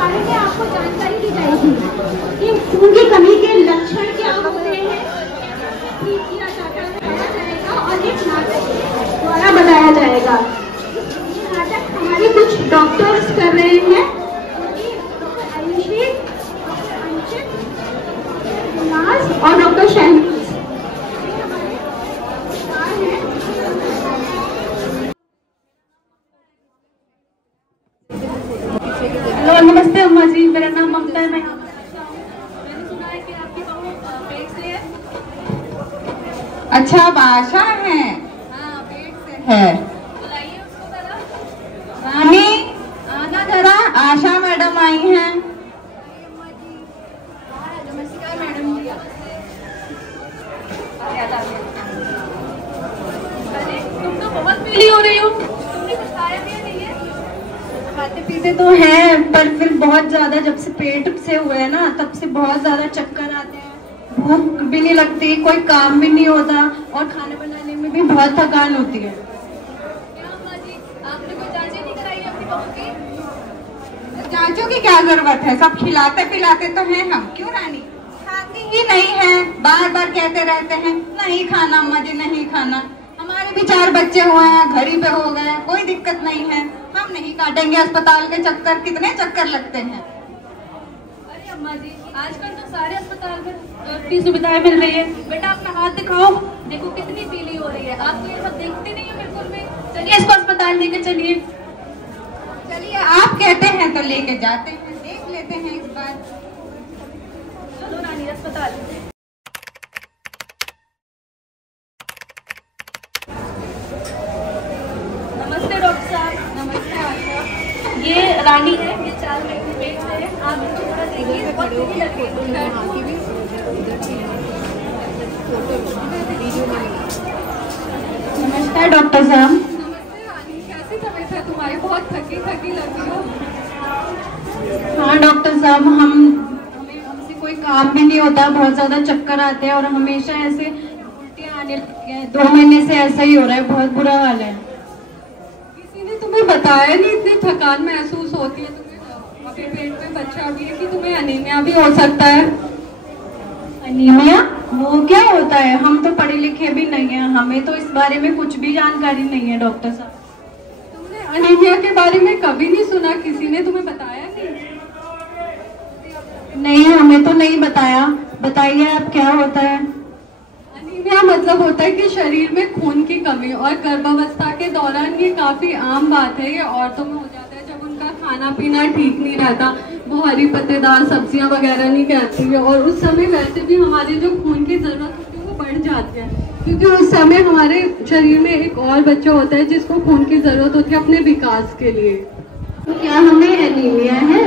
बारे में आपको जानकारी दी जाएगी कि खून की कमी के लक्षण क्या होते हैं, ठीक किया जाएगा और एक नाटक द्वारा बताया जाएगा। ये नाटक हमारे कुछ डॉक्टर्स कर रहे हैं, और डॉक्टर शहनाज। हेलो, नमस्ते अम्मा जी, मेरा नाम ममता है। मैंने सुना है कि आपकी बहू पेट से है। अच्छा, आप आशा हैं? हाँ, पेट से है। बुलाइए उसको जरा। रानी आना जरा, आशा मैडम आई हैं। नमस्कार मैडम जी। अरे तुम तो बहुत पीली हो रही हो, तुमने कुछ खाया पिया नहीं है? खाते पीते तो हैं, पर फिर बहुत ज्यादा जब से पेट से हुए है ना, तब से बहुत ज्यादा चक्कर आते हैं, भूख भी नहीं लगती, कोई काम भी नहीं होता और खाना बनाने में भी बहुत थकान होती है। क्या अम्मा जी, आपने कोई जांचें नहीं कराई अपनी बहू की? जांचों की क्या जरूरत है, सब खिलाते पिलाते तो हैं हम। क्यों रानी? खाती ही नहीं है, बार बार कहते रहते हैं नहीं खाना अम्मा जी, नहीं खाना। हमारे भी 4 बच्चे हुए हैं, घर ही पे हो गए, कोई दिक्कत नहीं है। हम नहीं काटेंगे अस्पताल के चक्कर, कितने चक्कर लगते हैं। अरे अम्मा जी, आजकल तो सारे अस्पताल में इतनी सुविधाएं मिल रही है। बेटा अपना हाथ दिखाओ, देखो कितनी पीली हो रही है। आप तो ये सब देखते नहीं हो बिल्कुल भी। चलिए इसको अस्पताल लेके चलिए। चलिए, आप कहते हैं तो लेके जाते हैं, देख लेते हैं इस बार। चलो रानी, अस्पताल। नमस्ते डॉक्टर साहब। नमस्ते आशा। ये रानी है, ये 4 महीने पेट से है। आप इनको थोड़ा देखिए, बहुत पीली लग रही है। नमस्कार डॉक्टर साहब। नमस्ते रानी, कैसी तबीयत है तुम्हारी? बहुत थकी थकी लग रही हो। हाँ डॉक्टर साहब, हमसे कोई काम भी नहीं होता, बहुत ज्यादा चक्कर आते हैं और हमेशा ऐसे उल्टियाँ आने लगती हैं। 2 महीने से ऐसा ही हो रहा है, बहुत बुरा हाल है। किसी ने तुम्हें बताया नहीं इतनी थकान महसूस होती है तुम्हें? अभी पेट में बच्चा भी है कि तुम्हें अनीमिया भी हो सकता है। अनीमिया वो क्या होता है? हम तो पढ़े लिखे भी नहीं है, हमें तो इस बारे में कुछ भी जानकारी नहीं है डॉक्टर साहब। तुमने अनीमिया के बारे में कभी नहीं सुना? किसी ने तुम्हें बताया नहीं? नहीं, हमें तो नहीं बताया। बताइए आप, क्या होता है? अनीमिया मतलब होता है कि शरीर में खून की कमी, और गर्भावस्था के दौरान ये काफी आम बात है। ये औरतों में हो जाता है जब उनका खाना पीना ठीक नहीं रहता, वो हरी पत्तेदार सब्जियां वगैरह नहीं खाती है, और उस समय वैसे भी हमारी जो खून की जरूरत होती है वो बढ़ जाती है, क्योंकि उस समय हमारे शरीर में एक और बच्चा होता है जिसको खून की जरूरत होती है अपने विकास के लिए। तो क्या हमें एनीमिया है?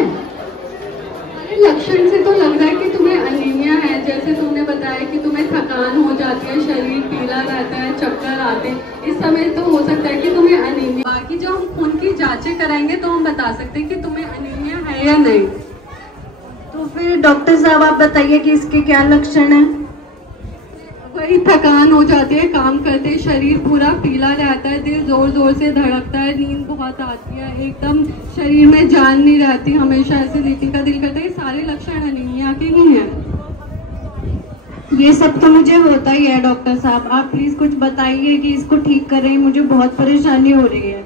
लक्षण से तो लग रहा है कि तुम्हें अनीमिया है। जैसे तुमने बताया कि तुम्हें थकान हो जाती है, शरीर पीला रहता है, चक्कर आते हैं, इस समय तो हो सकता है कि तुम्हें अनीमिया। बाकी जो हम खून की जांचें कराएंगे तो हम बता सकते हैं कि तुम्हें अनीमिया है या नहीं। तो फिर डॉक्टर साहब आप बताइए कि इसके क्या लक्षण हैं? वही थकान हो जाती है, काम करते शरीर पूरा पीला रहता है, दिल जोर जोर से धड़कता है, नींद बहुत आती है, एकदम शरीर में जान नहीं रहती, हमेशा एसिडिटी का दिल करता है। ये सारे लक्षण अनीमिया के ही हैं। ये सब तो मुझे होता ही है डॉक्टर साहब, आप प्लीज कुछ बताइए कि इसको ठीक करें, मुझे बहुत परेशानी हो रही है।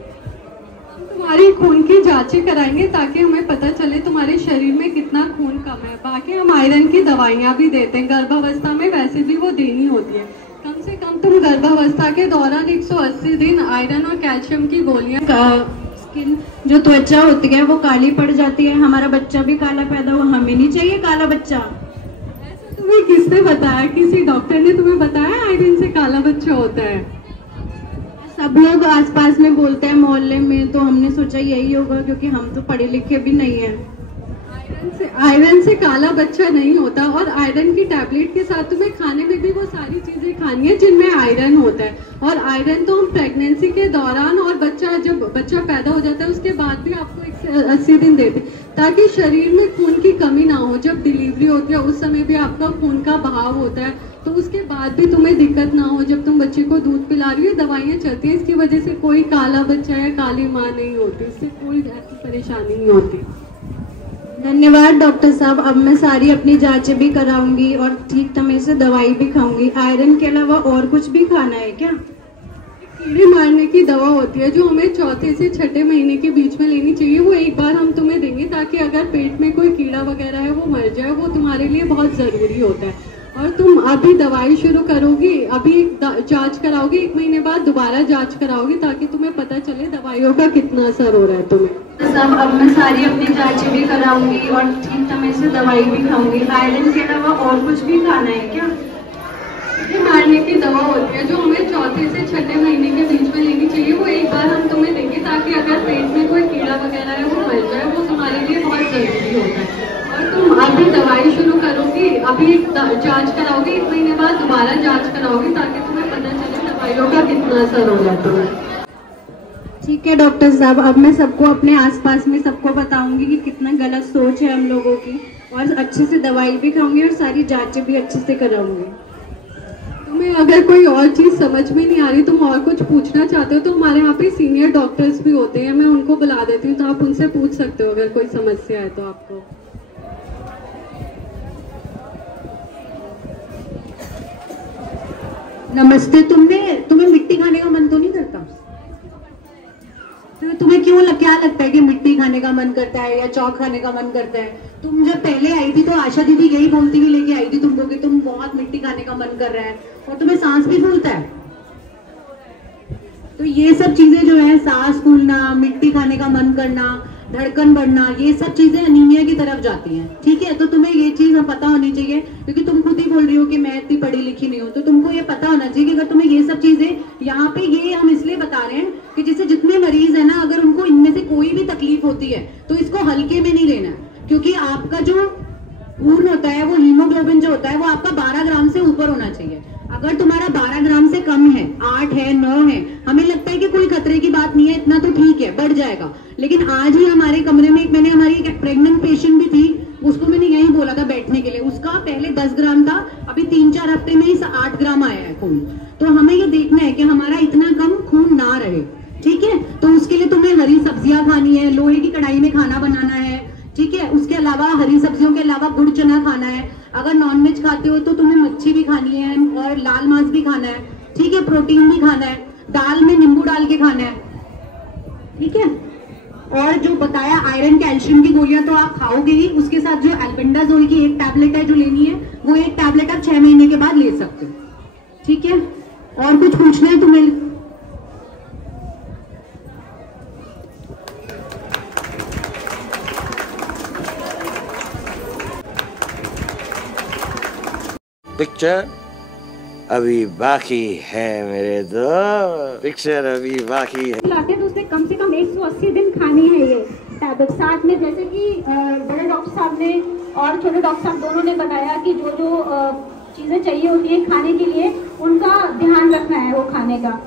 हम तुम्हारी खून की जांचें कराएंगे ताकि हमें पता चले तुम्हारे शरीर में कितना खून कम है। बाकी हम आयरन की दवाइयाँ भी देते हैं, गर्भावस्था में वैसे भी वो देनी होती है। कम से कम तुम गर्भावस्था के दौरान 180 दिन आयरन और कैल्शियम की गोलियां। स्किन जो त्वचा होती है वो काली पड़ जाती है, हमारा बच्चा भी काला पैदा हुआ, हमें नहीं चाहिए काला बच्चा। ऐसा तुम्हें किसने बताया? किसी डॉक्टर ने तुम्हें बताया आयरन से काला बच्चा होता है? सब लोग आसपास में बोलते हैं मोहल्ले में, तो हमने सोचा यही होगा, क्योंकि हम तो पढ़े लिखे भी नहीं है। आयरन से काला बच्चा नहीं होता, और आयरन की टैबलेट के साथ तुम्हें खाने में भी वो सारी चीजें खानी है जिनमें आयरन होता है। और आयरन तो हम प्रेगनेंसी के दौरान और जब बच्चा पैदा हो जाता है उसके बाद भी आपको 180 दिन देते, ताकि शरीर में खून की कमी ना हो। जब डिलीवरी होती है उस समय भी आपका खून का बहाव होता है, तो उसके बाद भी तुम्हें दिक्कत ना हो। जब तुम बच्चे को दूध पिला रही हो, दवाइयाँ चलती हैं, इसकी वजह से कोई काला बच्चा या काली माँ नहीं होती, इससे कोई ऐसी परेशानी नहीं होती। धन्यवाद डॉक्टर साहब। अब मैं सारी अपनी जांचें भी कराऊंगी और ठीक समय से दवाई भी खाऊंगी। आयरन के अलावा और कुछ भी खाना है क्या? कीड़े मारने की दवा होती है जो हमें चौथे से छठे महीने के बीच में लेनी चाहिए। वो एक बार हम तुम्हें देंगे ताकि अगर पेट में कोई कीड़ा वगैरह है वो मर जाए। वो तुम्हारे लिए बहुत ज़रूरी होता है। और तुम अभी दवाई शुरू करोगी, अभी जांच कराओगी, 1 महीने बाद दोबारा जांच कराओगी ताकि तुम्हें पता चले दवाइयों का कितना असर हो रहा है तुम्हें। साहब अब मैं सारी अपनी जांचें भी कराऊंगी और ठीक समय से दवाई भी खाऊंगी। आयरन के अलावा और कुछ भी खाना है क्या? कीड़े मारने की दवा होती है जो हमें चौथे से छठे महीने के बीच में लेनी चाहिए। वो एक बार हम तुम्हें देंगे ताकि अगर पेट में कोई कीड़ा वगैरह है वो मर जाए। वो तुम्हारे लिए बहुत जरूरी होता है। और तुम अभी दवाई शुरू करोगी, अभी जांच कराओगी, 1 महीने बाद दोबारा जांच कराओगी ताकि तुम्हें पता चले दवाइयों का कितना असर हो रहा है तुम्हें। ठीक है डॉक्टर साहब, अब मैं सबको अपने आसपास में सबको बताऊंगी कि कितना गलत सोच है हम लोगों की, और अच्छे से दवाई भी खाऊंगी और सारी जांचें भी अच्छे से कराऊंगी। तुम्हें अगर कोई और चीज समझ में नहीं आ रही, तुम और कुछ पूछना चाहते हो तो हमारे यहाँ पे सीनियर डॉक्टर्स भी होते हैं, मैं उनको बुला देती हूँ तो आप उनसे पूछ सकते हो अगर कोई समस्या है तो आपको। नमस्ते। तुम्हें मिट्टी खाने का मन तो नहीं करता? तो तुम्हें क्या लगता है कि मिट्टी खाने का मन करता है या चौक खाने का मन करता है? तुम जब पहले आई थी तो आशा दीदी यही बोलती हुई लेके आई थी तुमको कि तुम बहुत मिट्टी खाने का मन कर रहा है और तुम्हें सांस भी फूलता है। तो ये सब चीजें जो है, सांस फूलना, मिट्टी खाने का मन करना, धड़कन बढ़ना, ये सब चीजें अनीमिया की तरफ जाती हैं। ठीक है, तो तुम्हें ये चीज पता होनी चाहिए क्योंकि तुम खुद ही बोल रही हो कि मैं इतनी पढ़ी लिखी नहीं हूँ। तो तुमको ये पता होना चाहिए कि अगर तुम्हें ये सब चीजें यहाँ पे, ये हम इसलिए बता रहे हैं कि जैसे जितने मरीज है ना, अगर उनको इनमें से कोई भी तकलीफ होती है तो इसको हल्के में नहीं लेना, क्योंकि आपका जो खून होता है, वो हीमोग्लोबिन जो होता है, वो आपका 12 ग्राम से ऊपर होना चाहिए। अगर तुम्हारा 12 ग्राम से कम है, 8 है, 9 है, हमें लगता है कि कोई खतरे की बात नहीं है, इतना तो ठीक है, बढ़ जाएगा। लेकिन आज ही हमारे कमरे में मैंने हमारी एक प्रेग्नेंट पेशेंट भी थी, उसको मैंने यही बोला था बैठने के लिए, उसका पहले 10 ग्राम था, अभी 3-4 हफ्ते में ही 8 ग्राम आया है खून। तो हमें ये देखना है कि हमारा इतना कम खून ना रहे। ठीक है, तो उसके लिए तुम्हें हरी सब्जियां खानी है, लोहे की कढ़ाई में खाना बनाना है। ठीक है, उसके अलावा हरी सब्जियों के अलावा गुड़ चना खाना है। अगर नॉनवेज खाते हो तो तुम्हें मच्छी भी खानी है और लाल मांस भी खाना है। ठीक है, प्रोटीन भी खाना है, दाल में नींबू डाल के खाना है। ठीक है, और जो बताया आयरन कैल्शियम की गोलियां तो आप खाओगे ही, उसके साथ जो एल्बेंडाजोल की 1 टैबलेट है जो लेनी है, वो 1 टैबलेट आप 6 महीने के बाद ले सकते हो। ठीक है, और कुछ पूछना है तुम्हें? पिक्चर अभी बाकी है मेरे दोस्त, पिक्चर अभी बाकी है। खिलाते हैं तो उसमें कम से कम 180 दिन खानी है ये टैबलेट। साथ में जैसे कि बड़े डॉक्टर साहब ने और छोटे डॉक्टर साहब दोनों ने बताया कि जो जो चीज़ें चाहिए होती है खाने के लिए, उनका ध्यान रखना है वो खाने का।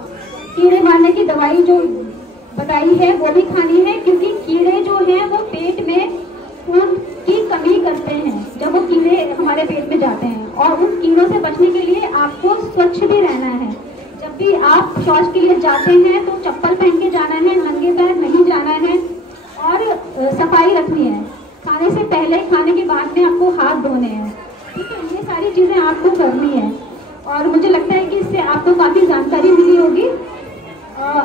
कीड़े मारने की दवाई जो बताई है वो भी खानी है, क्योंकि कीड़े जो हैं वो पेट में खून की कमी करते हैं जब वो कीड़े हमारे पेट में जाते हैं। और उन कीड़ों से बचने के लिए आपको स्वच्छ भी रहना है। जब भी आप शौच के लिए जाते हैं तो चप्पल पहन के जाना है, नंगे पैर नहीं जाना है, और सफाई रखनी है। खाने से पहले, खाने के बाद में आपको हाथ धोने हैं। ठीक है, ये सारी चीज़ें आपको करनी है और मुझे लगता है कि इससे आपको काफ़ी जानकारी मिली होगी।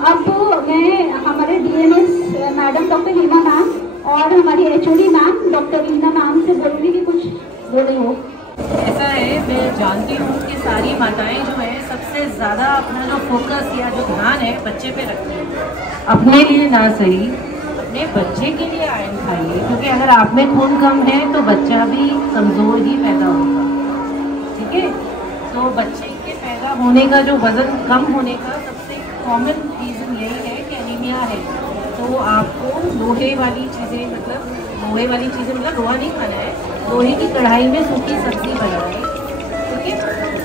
अब मैं हमारे DNS madam doctor Hima ma'am और हमारी HOD ma'am doctor Leena ma'am से बोलूँगी कि कुछ बोले हो। ऐसा है, मैं जानती हूँ कि सारी माताएं जो है सबसे ज़्यादा अपना जो फोकस या जो ध्यान है बच्चे पे रखती हैं। अपने लिए ना सही, अपने बच्चे के लिए आयरन खाइए, क्योंकि अगर आप में खून कम है तो बच्चा भी कमज़ोर ही पैदा होगा। ठीक है, तो बच्चे के पैदा होने का जो वज़न कम होने का सबसे कॉमन रीज़न यही है कि एनीमिया है। तो आपको लोहे वाली चीज़ें, मतलब लोहा नहीं खाना है, लोहे की कढ़ाई में सूखी सब्जी बनाए। ठीक है,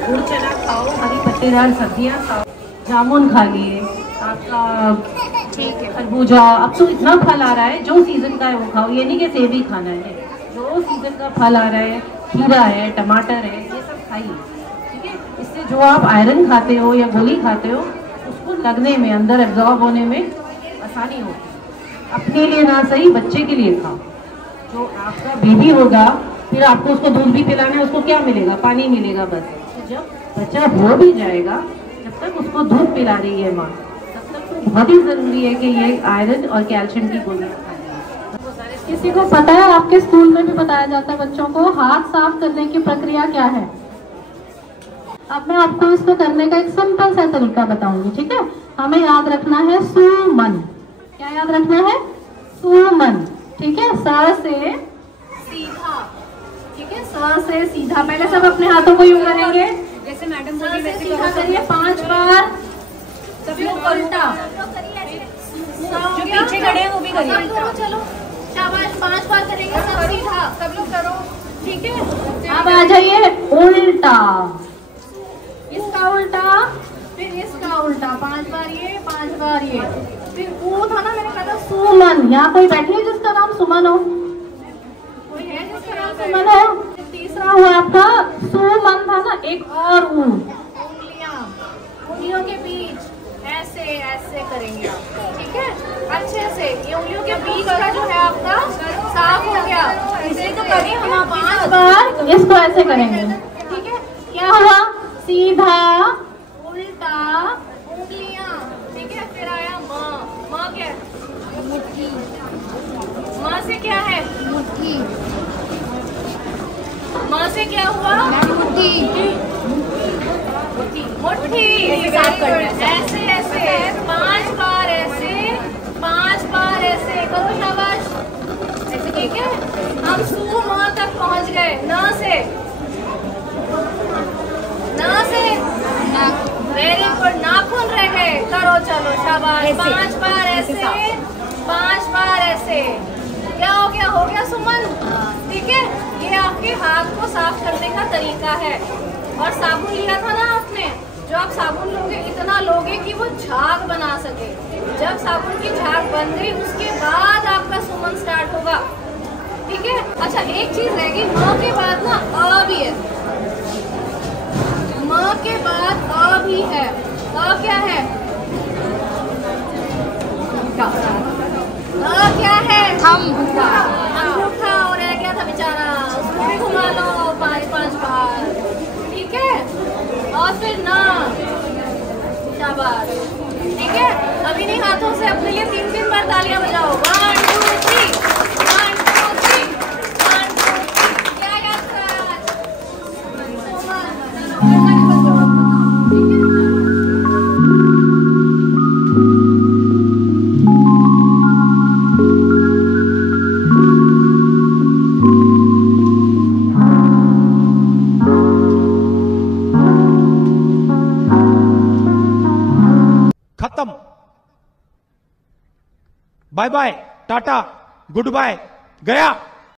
गुड़ चना खाओ, हरी पत्तेदार सब्जियां खाओ, जामुन खा लिए, आपका ठीक है खरबूजा, अब तो इतना फल आ रहा है, जो सीजन का है वो खाओ। ये नहीं कि सेब ही खाना है, जो सीजन का फल आ रहा है, खीरा है, टमाटर है, ये सब खाइए। ठीक है, इससे जो आप आयरन खाते हो या गोली खाते हो उसको लगने में, अंदर एब्जॉर्ब होने में आसानी होती है। अपने लिए ना सही, बच्चे के लिए खाओ। जो आपका बेबी होगा फिर आपको उसको दूध भी पिलाना है, उसको क्या मिलेगा? पानी मिलेगा बस। तो जब बच्चा हो भी जाएगा, जब तक उसको दूध पिला रही है माँ, तब तक तो बहुत ही जरूरी है कि ये आयरन और कैल्शियम की गोलियां खानी। किसी को पता है, आपके स्कूल में भी बताया जाता है बच्चों को हाथ साफ करने की प्रक्रिया क्या है? अब मैं आपको इसको करने का एक सिंपल सा तरीका बताऊंगी, ठीक है? हमें याद रखना है सुमन। क्या याद रखना है? सुमन, ठीक है? स से सीधा, ठीक है? स से सीधा। पहले सब अपने हाथों को यूं करेंगे, जैसे मैडम बोली वैसे सीधा करिए 5 बार। सब लोग उल्टा, जो पीछे खड़े हैं वो भी करिए। चलो शाबाश, 5 बार करेंगे सब सीधा। सब लोग करो, ठीक है? अब आ जाइए उल्टा, इसका उल्टा, फिर इसका उल्टा। 5 बार ये, 5 बार ये। फिर वो था ना, मैंने कहा था सुमन। यहाँ कोई बैठी है जिसका नाम सुमन हो? कोई है जिसका नाम सुमन हो? तीसरा हुआ आपका सुमन था ना, एक और उंगलियां, उंगलियों के बीच ऐसे ऐसे करेंगे आप, ठीक है? अच्छे से ये उंगलियों के बीच का जो है आपका साफ हो गया। इसे तो करिए हम 5 बार, इसको ऐसे करेंगे, ठीक है? क्या हुआ? सीधा, उल्टा, उंगलियां, ठीक है? फिर आया माँ। माँ क्या? मुट्ठी। माँ से क्या है? मुट्ठी। माँ से क्या हुआ? मुट्ठी। मुट्ठी ऐसे ऐसे 5 बार ऐसे, 5 बार ऐसे करो, शाबाश, ऐसे, ठीक है? हम सु माँ तक पहुँच गए। न से, ना से वेरी गुड, नाखून रह गए, करो, चलो शाबाश। 5 बार ऐसे, 5 बार ऐसे। क्या हो गया? हो गया सुमन, ठीक है? ये आपके हाथ को साफ करने का तरीका है। और साबुन लिया था ना आपने, जो आप साबुन लोगे इतना लोगे कि वो झाग बना सके। जब साबुन की झाग बन गई उसके बाद आपका सुमन स्टार्ट होगा, ठीक है? अच्छा, एक चीज रह गई, माँ के बाद ना अ भी है। माँ के बाद अ भी है। अ क्या है? अ क्या है? अंगूठा। और रह गया था बेचारा, उसको भी घुमा लो 5-5 बार, ठीक है? और फिर ना, शाबाश, ठीक है? अभी नहीं, हाथों से अपने लिए 3-3 बार तालियां बजाओ। 1 2 3, 1 2 3, 1 2 3। क्या याद करा आज? खत्म। Bye bye, tata, goodbye, गया।